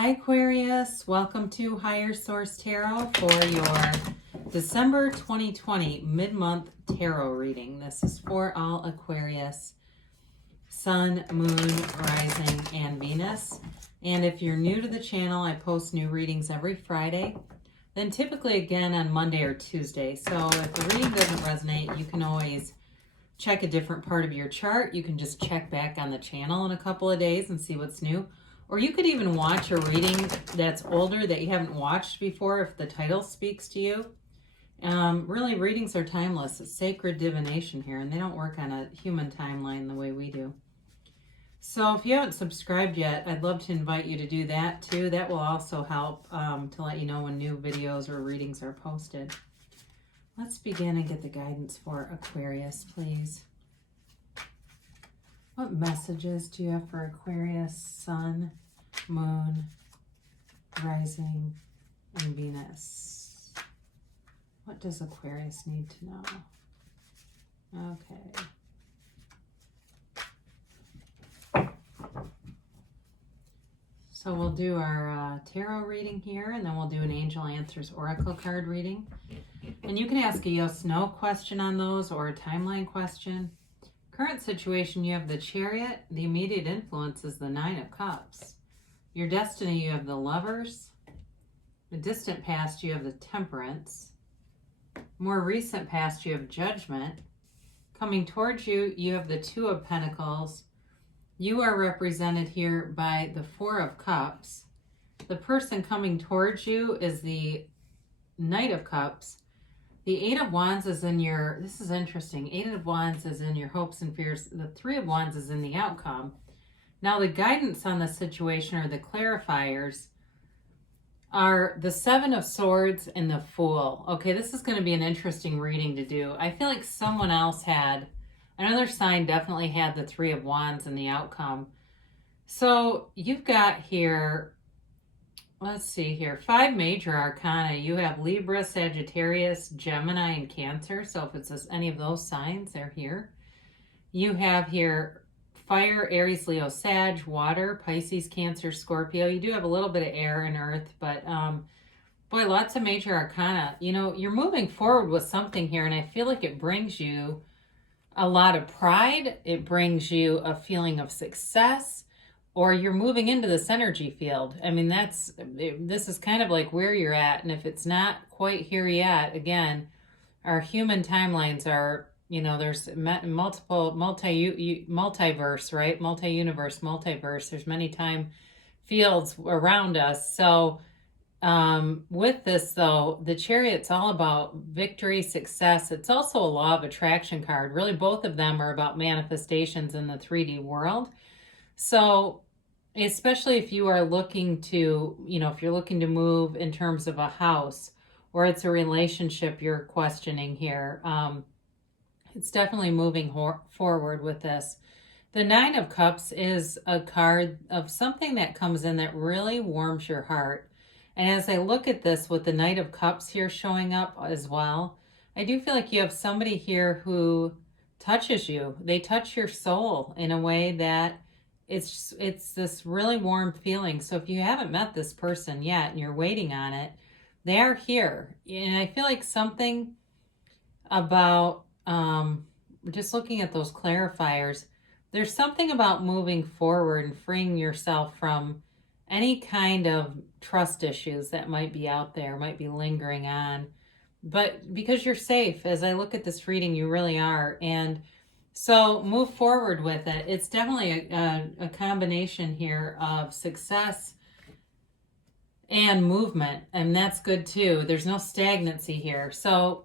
Hi Aquarius, welcome to Higher Source Tarot for your December 2020 mid-month tarot reading. This is for all Aquarius, Sun, Moon, Rising, and Venus. And if you're new to the channel, I post new readings every Friday, then typically again on Monday or Tuesday. So if the reading doesn't resonate, you can always check a different part of your chart. You can just check back on the channel in a couple of days and see what's new. Or you could even watch a reading that's older that you haven't watched before if the title speaks to you. Really, readings are timeless. It's sacred divination here, and they don't work on a human timeline the way we do. So if you haven't subscribed yet, I'd love to invite you to do that too. That will also help to let you know when new videos or readings are posted. Let's begin and get the guidance for Aquarius, please. What messages do you have for Aquarius, Sun, Moon, Rising, and Venus? What does Aquarius need to know? Okay. So we'll do our tarot reading here, and then we'll do an Angel Answers Oracle card reading. And you can ask a yes/no question on those or a timeline question. Current situation, you have the Chariot. The immediate influence is the Nine of Cups. Your destiny, you have the Lovers. The distant past, you have the Temperance. More recent past, you have Judgment. Coming towards you, you have the Two of Pentacles. You are represented here by the Four of Cups. The person coming towards you is the Knight of Cups. The Eight of Wands is in your, this is interesting, Eight of Wands is in your hopes and fears. The Three of Wands is in the outcome. Now the guidance on the situation, or the clarifiers, are the Seven of Swords and the Fool. Okay, this is going to be an interesting reading to do. I feel like someone else had, another sign definitely had the Three of Wands in the outcome. So you've got here, let's see here, 5 major arcana. You have Libra, Sagittarius, Gemini, and Cancer. So if it's any of those signs, they're here. You have here Fire, Aries, Leo, Sag, Water, Pisces, Cancer, Scorpio. You do have a little bit of air and earth, but boy, lots of major arcana. You know, you're moving forward with something here, and I feel like it brings you a lot of pride. It brings you a feeling of success. Or you're moving into this energy field. I mean, this is kind of like where you're at. And if it's not quite here yet, again, our human timelines are, you know, there's multiple, multiverse, right? Multi-universe, multiverse. There's many time fields around us. So with this, though, the Chariot's all about victory, success. It's also a law of attraction card. Really, both of them are about manifestations in the 3D world. So especially if you are looking to, you know, if you're looking to move in terms of a house, or it's a relationship you're questioning here, it's definitely moving forward with this. The Nine of Cups is a card of something that comes in that really warms your heart. And as I look at this with the Knight of Cups here showing up as well, I do feel like you have somebody here who touches you. They touch your soul in a way that it's this really warm feeling. So if you haven't met this person yet and you're waiting on it, they are here. And I feel like something about, just looking at those clarifiers, there's something about moving forward and freeing yourself from any kind of trust issues that might be out there, might be lingering on. But because you're safe, as I look at this reading, you really are. And so move forward with it. It's definitely a combination here of success and movement, and that's good too. There's no stagnancy here. So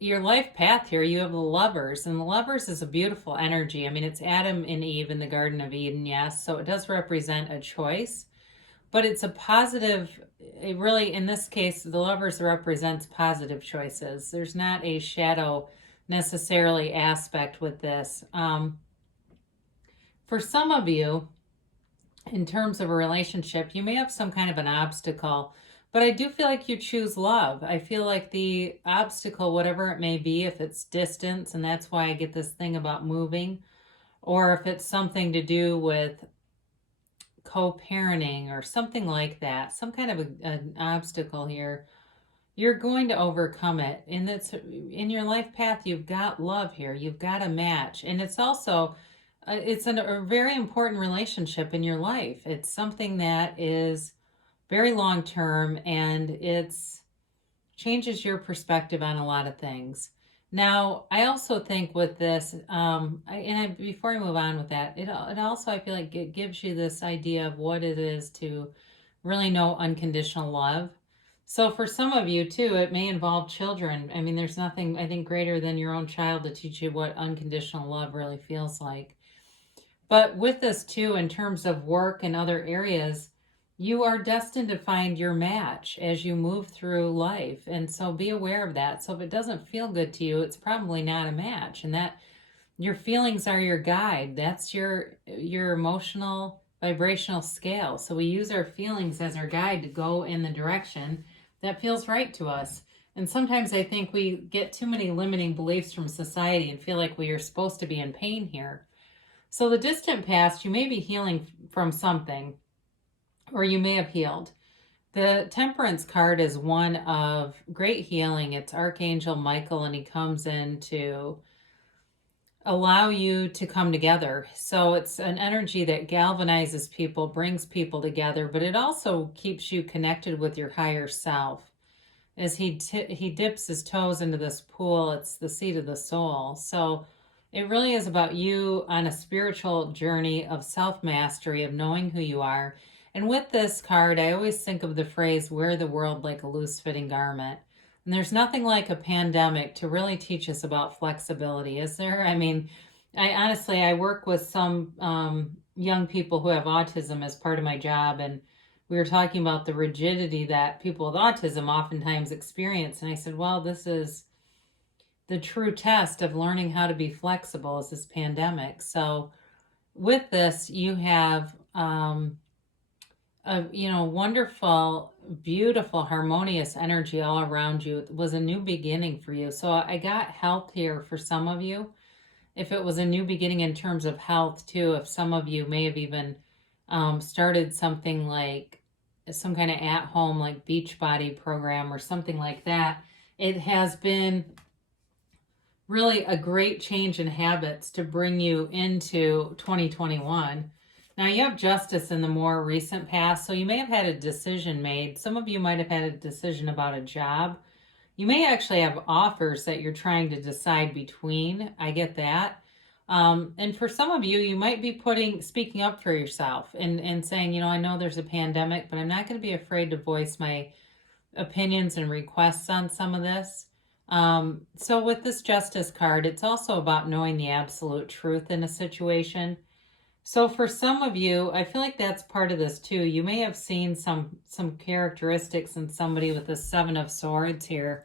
your life path here, you have the Lovers, and the Lovers is a beautiful energy. I mean, it's Adam and Eve in the Garden of Eden, yes, so it does represent a choice, but it's a positive, it really, in this case, the Lovers represents positive choices. There's not a shadow necessarily aspect with this. For some of you, in terms of a relationship, you may have some kind of an obstacle, but I do feel like you choose love. I feel like the obstacle, whatever it may be, if it's distance, and that's why I get this thing about moving, or if it's something to do with co-parenting or something like that, some kind of an obstacle here, you're going to overcome it. And it's in your life path, you've got love here. You've got a match. And it's also, a very important relationship in your life. It's something that is very long term, and it's changes your perspective on a lot of things. Now, I also think with this, before I move on with that, it also, I feel like it gives you this idea of what it is to really know unconditional love. So for some of you too, it may involve children. I mean, there's nothing, I think, greater than your own child to teach you what unconditional love really feels like. But with this too, in terms of work and other areas, you are destined to find your match as you move through life. And so be aware of that. So if it doesn't feel good to you, it's probably not a match. And that your feelings are your guide. That's your emotional vibrational scale. So we use our feelings as our guide to go in the direction that feels right to us. And sometimes I think we get too many limiting beliefs from society and feel like we are supposed to be in pain here. So the distant past, you may be healing from something, or you may have healed. The Temperance card is one of great healing. It's Archangel Michael, and he comes in to allow you to come together. So it's an energy that galvanizes people, brings people together, but it also keeps you connected with your higher self. As he dips his toes into this pool, it's the seat of the soul. So it really is about you on a spiritual journey of self-mastery, of knowing who you are. And with this card, I always think of the phrase, wear the world like a loose-fitting garment. And there's nothing like a pandemic to really teach us about flexibility, is there? I mean, I work with some young people who have autism as part of my job, and we were talking about the rigidity that people with autism oftentimes experience. And I said, well, this is the true test of learning how to be flexible, is this pandemic. So with this, you have a wonderful, beautiful, harmonious energy all around you. It was a new beginning for you. So I got health here for some of you. If it was a new beginning in terms of health too, if some of you may have even started something like some kind of at-home like Beachbody program or something like that, it has been really a great change in habits to bring you into 2021. Now you have Justice in the more recent past, so you may have had a decision made. Some of you might have had a decision about a job. You may actually have offers that you're trying to decide between. I get that. And for some of you, you might be speaking up for yourself and saying, I know there's a pandemic, but I'm not going to be afraid to voice my opinions and requests on some of this. So with this Justice card, it's also about knowing the absolute truth in a situation. So for some of you, I feel like that's part of this too. You may have seen some characteristics in somebody with the Seven of Swords here.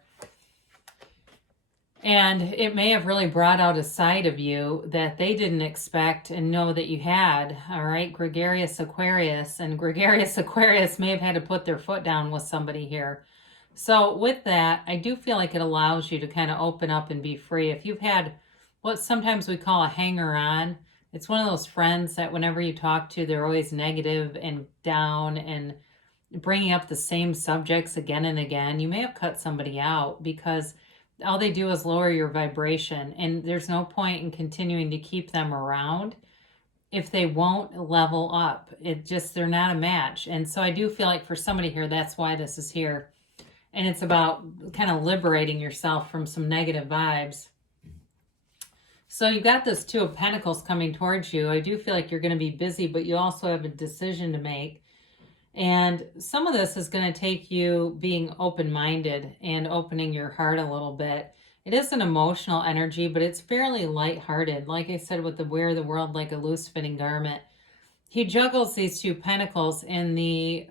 And it may have really brought out a side of you that they didn't expect and know that you had. All right, Gregarious Aquarius. And Gregarious Aquarius may have had to put their foot down with somebody here. So with that, I do feel like it allows you to kind of open up and be free. If you've had what sometimes we call a hanger-on, it's one of those friends that whenever you talk to, they're always negative and down and bringing up the same subjects again and again. You may have cut somebody out because all they do is lower your vibration, and there's no point in continuing to keep them around if they won't level up. They're not a match. And so I do feel like for somebody here, that's why this is here. And it's about kind of liberating yourself from some negative vibes. So you've got this Two of Pentacles coming towards you. I do feel like you're going to be busy, but you also have a decision to make. And some of this is going to take you being open-minded and opening your heart a little bit. It is an emotional energy, but it's fairly lighthearted. Like I said, with the wear the world like a loose-fitting garment. He juggles these Two Pentacles in the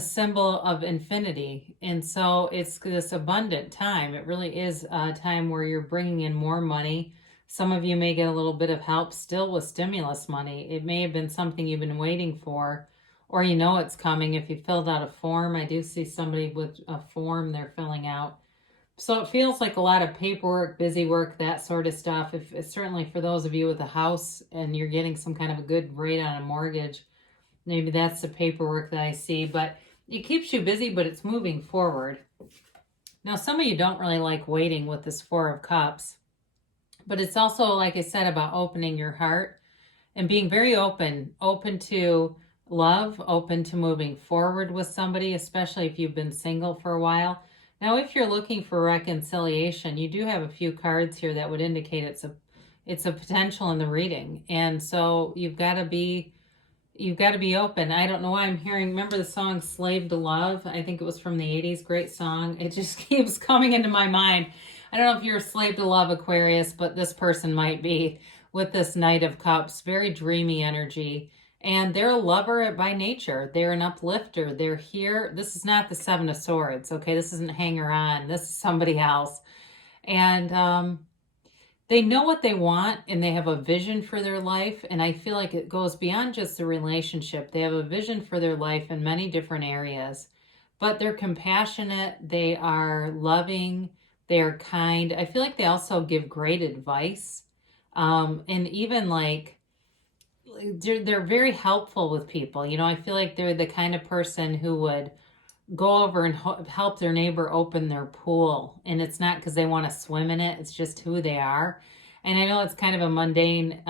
symbol of infinity. And so it's this abundant time. It really is a time where you're bringing in more money. Some of you may get a little bit of help still with stimulus money. It may have been something you've been waiting for, or it's coming if you filled out a form. I do see somebody with a form they're filling out. So it feels like a lot of paperwork, busy work, that sort of stuff. If it's certainly for those of you with a house and you're getting some kind of a good rate on a mortgage, maybe that's the paperwork that I see. But it keeps you busy, but it's moving forward. Now, some of you don't really like waiting with this Four of Cups, but it's also, like I said, about opening your heart and being very open to love, open to moving forward with somebody, especially if you've been single for a while. Now, if you're looking for reconciliation, you do have a few cards here that would indicate it's a potential in the reading. And so you've got to be open. I don't know why I'm hearing, remember the song Slave to Love? I think it was from the 80s, great song. It just keeps coming into my mind. I don't know if you're a slave to love, Aquarius, but this person might be with this Knight of Cups, very dreamy energy. And they're a lover by nature. They're an uplifter. They're here. This is not the Seven of Swords, okay? This isn't hanger-on. This is somebody else. And they know what they want, and they have a vision for their life. And I feel like it goes beyond just the relationship. They have a vision for their life in many different areas. But they're compassionate. They are loving. They're kind. I feel like they also give great advice. And even like, they're very helpful with people. You know, I feel like they're the kind of person who would go over and help their neighbor open their pool. And it's not because they want to swim in it. It's just who they are. And I know it's kind of a mundane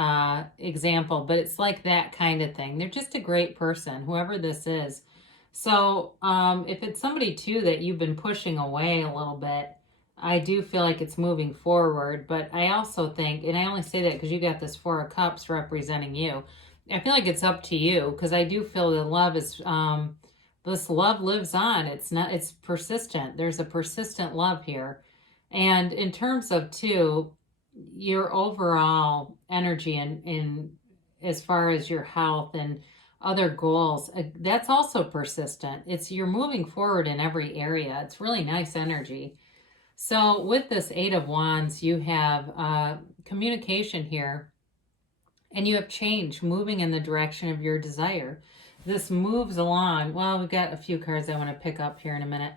example, but it's like that kind of thing. They're just a great person, whoever this is. So if it's somebody too that you've been pushing away a little bit, I do feel like it's moving forward. But I also think, and I only say that because you got this Four of Cups representing you, I feel like it's up to you, because I do feel that love is, this love lives on. It's persistent. There's a persistent love here. And in terms of too, your overall energy in as far as your health and other goals, that's also persistent. You're moving forward in every area. It's really nice energy. So with this Eight of Wands, you have communication here, and you have change moving in the direction of your desire. This moves along. Well, we've got a few cards I want to pick up here in a minute.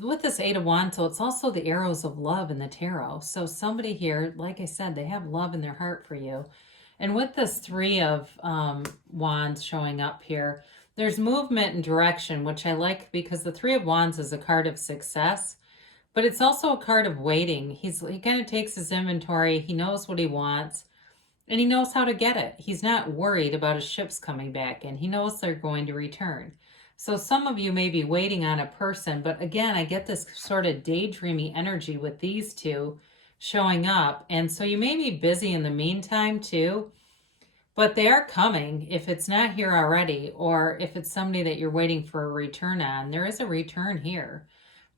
With this Eight of Wands, so it's also the arrows of love in the tarot. So somebody here, like I said, they have love in their heart for you. And with this Three of Wands showing up here, there's movement and direction, which I like, because the Three of Wands is a card of success. But it's also a card of waiting. He kind of takes his inventory. He knows what he wants, and he knows how to get it. He's not worried about his ships coming back in. He knows they're going to return. So some of you may be waiting on a person, but again, I get this sort of daydreamy energy with these two showing up. And so you may be busy in the meantime too, but they are coming. If it's not here already, or if it's somebody that you're waiting for a return on, there is a return here.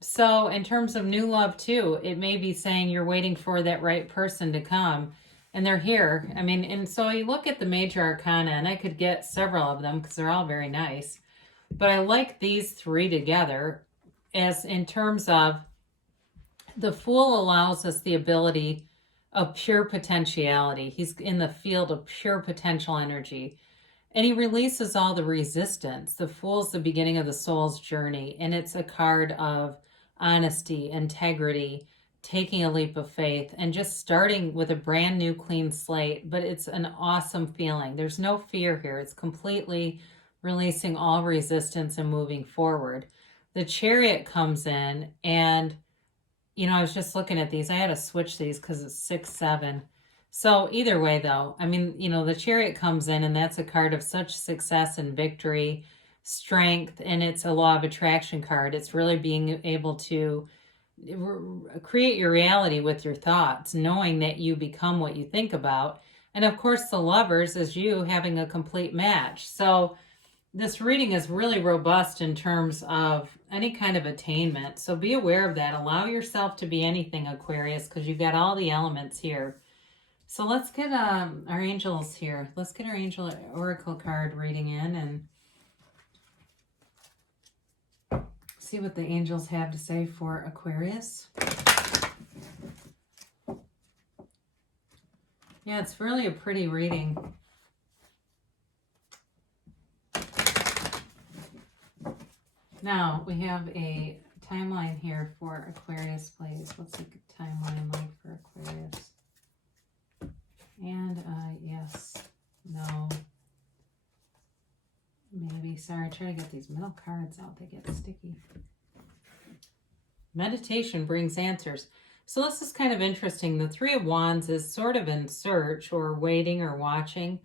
So in terms of new love too, it may be saying you're waiting for that right person to come, and they're here. I mean, and so you look at the major arcana, and I could get several of them because they're all very nice. But I like these three together as in terms of the Fool allows us the ability of pure potentiality. He's in the field of pure potential energy. And he releases all the resistance. The Fool's the beginning of the soul's journey. And it's a card of honesty, integrity, taking a leap of faith, and just starting with a brand new clean slate. But it's an awesome feeling. There's no fear here. It's completely releasing all resistance and moving forward. The Chariot comes in, and, you know, I was just looking at these. I had to switch these because it's 6, 7. So either way, though, I mean, you know, the Chariot comes in, and that's a card of such success and victory, strength, and it's a law of attraction card. It's really being able to create your reality with your thoughts, knowing that you become what you think about. And of course, the Lovers is you having a complete match. So this reading is really robust in terms of any kind of attainment. So be aware of that. Allow yourself to be anything, Aquarius, because you've got all the elements here. So let's get our angels here. Let's get our angel oracle card reading in and see what the angels have to say for Aquarius. Yeah, it's really a pretty reading. Now we have a timeline here for Aquarius, please? What's the timeline like for Aquarius? And yes, no, maybe. Sorry, try to get these middle cards out. They get sticky. Meditation brings answers. So this is kind of interesting. The Three of Wands is sort of in search or waiting or watching.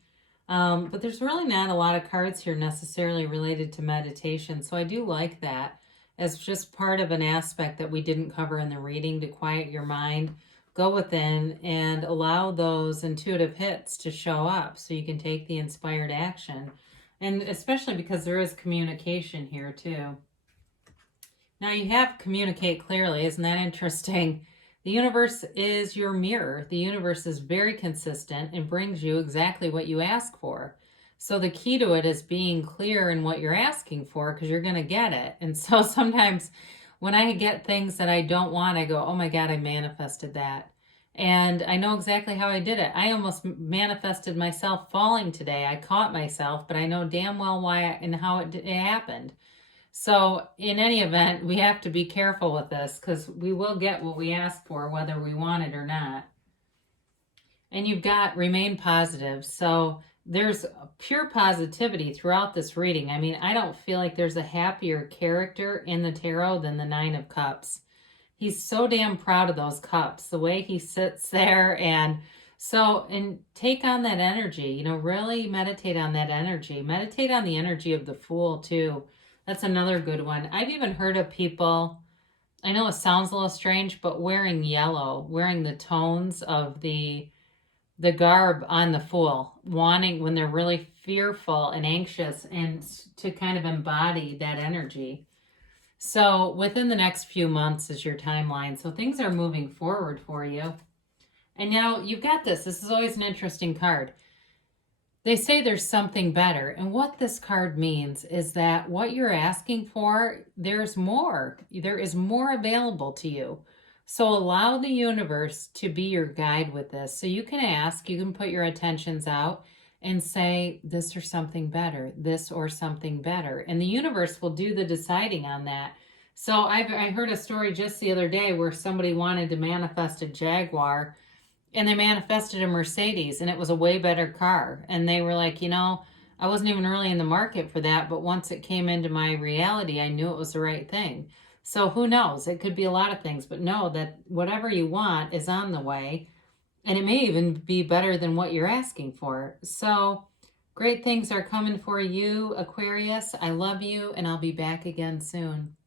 But there's really not a lot of cards here necessarily related to meditation. So I do like that as just part of an aspect that we didn't cover in the reading, to quiet your mind, go within, and allow those intuitive hits to show up so you can take the inspired action. And especially because there is communication here too. Now you have communicate clearly. Isn't that interesting? The universe is your mirror. The universe is very consistent and brings you exactly what you ask for. So the key to it is being clear in what you're asking for, because you're going to get it. And so sometimes when I get things that I don't want, I go, oh my God, I manifested that. And I know exactly how I did it. I almost manifested myself falling today. I caught myself, but I know damn well why and how it happened. So in any event, we have to be careful with this, because we will get what we ask for, whether we want it or not. And you've got remain positive. So there's pure positivity throughout this reading. I mean, I don't feel like there's a happier character in the tarot than the Nine of Cups. He's so damn proud of those cups, the way he sits there. And take on that energy, you know, really meditate on that energy. Meditate on the energy of the Fool too. That's another good one. I've even heard of people, I know it sounds a little strange, but wearing yellow, wearing the tones of the garb on the Fool, wanting, when they're really fearful and anxious, and to kind of embody that energy. So within the next few months is your timeline. So things are moving forward for you. And now you've got this. This is always an interesting card. They say there's something better. And what this card means is that what you're asking for, there's more. There is more available to you. So allow the universe to be your guide with this. So you can ask, you can put your attentions out and say this or something better, this or something better. And the universe will do the deciding on that. So I heard a story just the other day where somebody wanted to manifest a Jaguar, and they manifested a Mercedes, and it was a way better car. And they were like, you know, I wasn't even really in the market for that, but once it came into my reality, I knew it was the right thing. So who knows? It could be a lot of things, but know that whatever you want is on the way, and it may even be better than what you're asking for. So great things are coming for you, Aquarius. I love you, and I'll be back again soon.